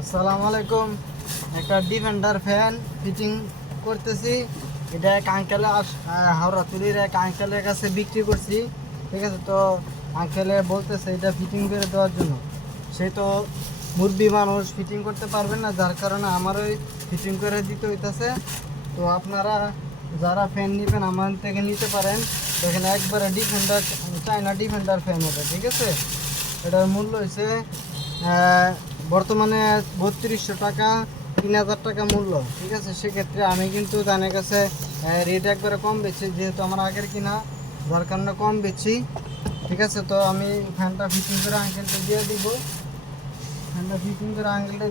আসসালামু আলাইকুম। একটা ডিফেন্ডার ফ্যান ফিটিং করতেছি। এটা এক আঙ্কেলে হাওড়াতুলির এক আঙ্কেলের কাছে বিক্রি করছি। ঠিক আছে, তো আঙ্কেলে বলতেছে এটা ফিটিং করে দেওয়ার জন্য। সে তো মুরব্বি মানুষ, ফিটিং করতে পারবেন না, যার কারণে আমারই ফিটিং করে দিতে হইতেছে। তো আপনারা যারা ফ্যান নেবেন আমার থেকে নিতে পারেন। দেখেন একবারে ডিফেন্ডার, চায়না ডিফেন্ডার ফ্যান এটা। ঠিক আছে, এটার মূল্য হয়েছে বর্তমানে 3200 টাকা, 3000 টাকা মূল্য। ঠিক আছে, সেক্ষেত্রে আমি কিন্তু তাদের কাছে রেট একবারে কম বেচছি, যেহেতু আমার আগের কিনা, যার কারণে কম বেচছি। ঠিক আছে, তো আমি ফ্যানটা ফিটিং করে আঙ্কেলটা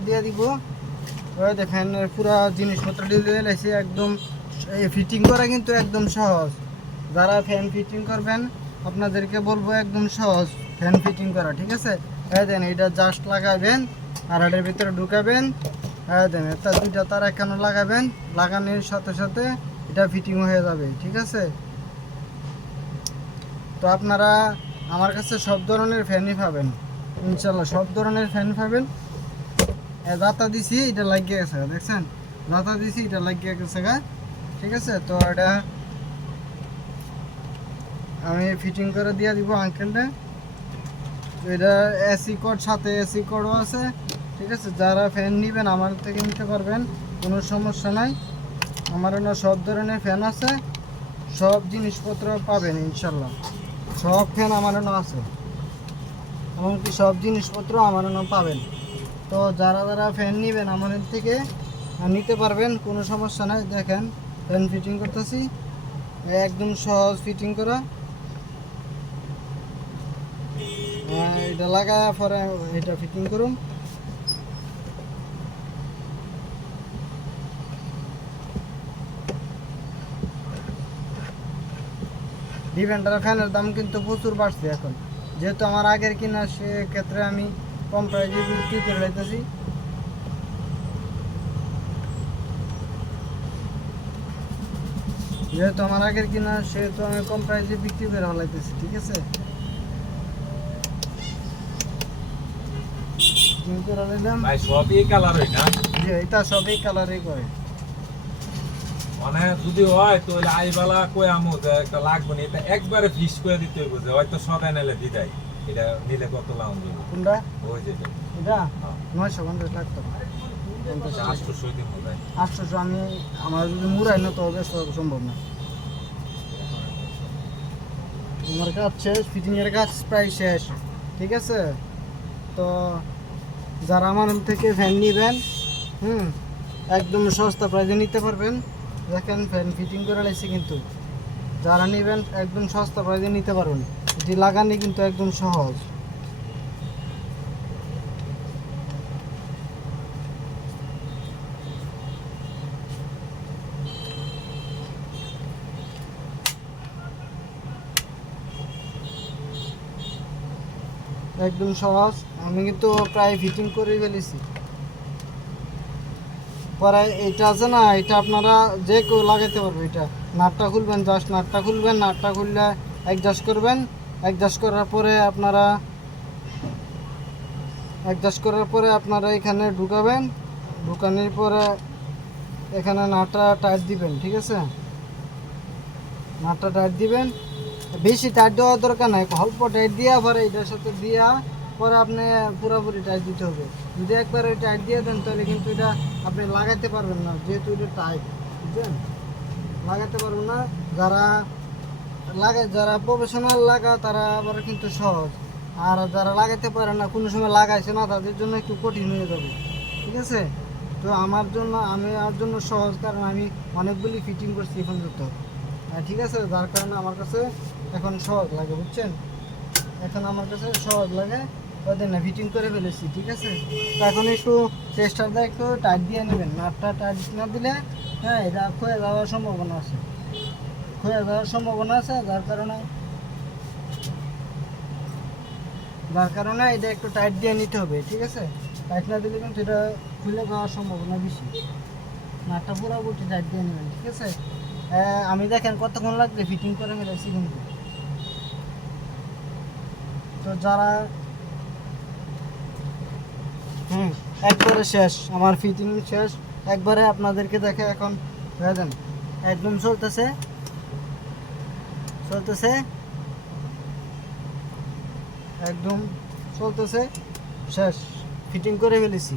দিয়ে দিব। ওই যে ফ্যানের পুরো জিনিসপত্র ডিলে এসে একদম ফিটিং করা কিন্তু একদম সহজ। যারা ফ্যান ফিটিং করবেন আপনাদেরকে বলবো একদম সহজ ফ্যান ফিটিং করা। ঠিক আছে, দেন এটা জাস্ট লাগাবেন আর এটার ভিতরে ঢুকাবেন। দেন এটা দুইটা তার এখানে লাগাবেন, লাগানোর সাথে সাথে এটা ফিটিং হয়ে যাবে। ঠিক আছে, তো আপনারা আমার কাছে সব ধরনের ফ্যানই পাবেন, ইনশাল্লাহ সব ধরনের ফ্যান পাবেন। দাতা দিছি, এটা লাগিয়ে গেছে, দেখছেন দাতা দিছি, এটা লাগিয়ে গেছে গা। ঠিক আছে, তো এটা আমি ফিটিং করে দিয়ে দিব আঙ্কেলটা। এটা এসি কোড, সাথে এসি কোডও আছে। ঠিক আছে, যারা ফ্যান নেবেন আমার থেকে নিতে পারবেন, কোনো সমস্যা নাই। আমার এখানে সব ধরনের ফ্যান আছে, সব জিনিসপত্র পাবেন ইনশাল্লাহ। সব ফ্যান আমার এখানে আছে, এমনকি সব জিনিসপত্র আমার এখানে পাবেন। তো যারা যারা ফ্যান নেবেন আমাদের থেকে নিতে পারবেন, কোনো সমস্যা নাই। দেখেন ফ্যান ফিটিং করতেছি, একদম সহজ ফিটিং করা। এটা লাগা পরে এটা ফিটিং করুন। ডিফেন্ডার ফ্যানের দাম কিন্তু প্রচুর বাড়ছে এখন, যেহেতু আমার আগের কিনা, সেক্ষেত্রে আমি কম প্রাইসে বিক্রি করে লাইতেছি। যেহেতু আমার আগের কিনা, সেহেতু আমি কম প্রাইসে বিক্রি করে লাইতেছি। ঠিক আছে, সবই কালার হয় না, যে এটা সবই কালারই করে। মানে যদি হয় তো আইবালা কই আমু যে একটা লাগবে না, এটা একবারে ফিক্স করে দিতে হইব, যে হয়তো সবাই নিলে দিদাই। এটা নিলে কত লাউন দেব? কোনটা? ওই যে এটা 950 লাগতো। 800 দিন মনে হয়। 800 আমি, আমার যদি মুড়াই না তো বেশ সম্ভব না। আমার কাজ শেষ, ফিটিংয়ের কাজ প্রায় শেষ। ঠিক আছে, তো যারা আমার থেকে ফ্যান নেবেন, একদম সস্তা প্রাইসে নিতে পারবেন। দেখেন ফ্যান ফিটিং করে লাইছি, কিন্তু যারা নেবেন একদম সস্তা প্রাইসে নিতে পারবেন। এটি লাগানি কিন্তু একদম সহজ। একদম সহজ, আমি কিন্তু প্রায় ফিটিং করে ফেলেছি। পরে এটা আছে না, এটা আপনারা যে কেউ লাগাতে পারবে। এটা নাটটা খুলবেন, জাস্ট নাটটা খুলবেন, নাটটা খুললে অ্যাডজাস্ট করবেন। অ্যাডজাস্ট করার পরে আপনারা এখানে ঢুকাবেন। ঢুকানোর পরে এখানে নাটটা টাইট দিবেন। ঠিক আছে, নাটটা টাইট দিবেন, বেশি টাইট দেওয়ার দরকার নাই, অল্প টাইট দিয়া পরে এটার সাথে দিয়া পরে আপনি পুরোপুরি টাইট দিতে হবে। যদি একবারে টাইট দিয়ে দেন তাহলে কিন্তু এটা আপনি লাগাতে পারবেন না, যেহেতু এটা টাইট, বুঝছেন, লাগাতে পারবেন না। যারা প্রফেশনাল লাগা তারা আবার কিন্তু সহজ, আর যারা লাগাতে পারে না, কোনো সময় লাগাইছে না, তাদের জন্য একটু কঠিন হয়ে যাবে। ঠিক আছে, তো আমার জন্য সহজ, কারণ আমি অনেকগুলি ফিটিং করছি এখন যত। ঠিক আছে, যার কারণে আমার কাছে এখন সহজ লাগে, বুঝছেন, এখন আমার কাছে সহজ লাগে। ওদের না ফিটিং করে ফেলেছি। ঠিক আছে, তো এখন একটু টেস্টার দিয়ে একটু টাইট দিয়ে নেবেন। নাটটা টাইট না দিলে এটা ক্ষয়ে যাওয়ার সম্ভাবনা আছে, যার কারণে এটা একটু টাইট দিয়ে নিতে হবে। ঠিক আছে, টাইট না দিলে কিন্তু এটা খুলে যাওয়ার সম্ভাবনা বেশি। নাটটা পুরোপুরি টাইট দিয়ে নেবেন। ঠিক আছে, আমি দেখেন কতক্ষণ লাগবে ফিটিং করে ফেলেছি কিন্তু। তো যারা একবারে শেষ, আমার ফিটিং শেষ একবারে। আপনাদেরকে দেখে এখন দেন একদম চলতেছে চলতেছে একদম চলতেছে, শেষ ফিটিং করে ফেলেছি।